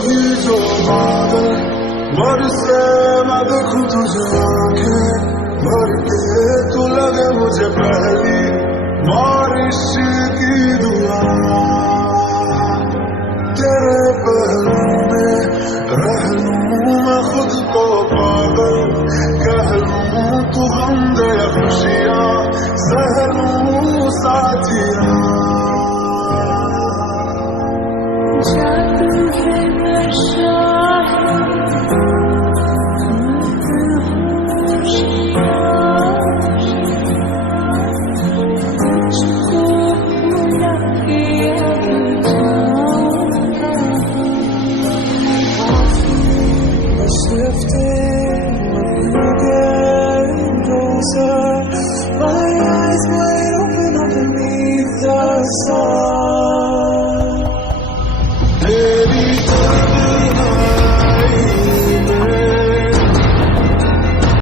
कभी जो बादल बरसे मैं देखूं तुझे आंखें भर के, तू लगे मुझे पहली बारिश की दुआ। तेरे पहलू में रह लूं मैं खुद को पागल, कह लूं तू हमदे खुशियां सह लूं साथिया। जादू है नशा Lifting when you get closer, my eyes wide open underneath the sun.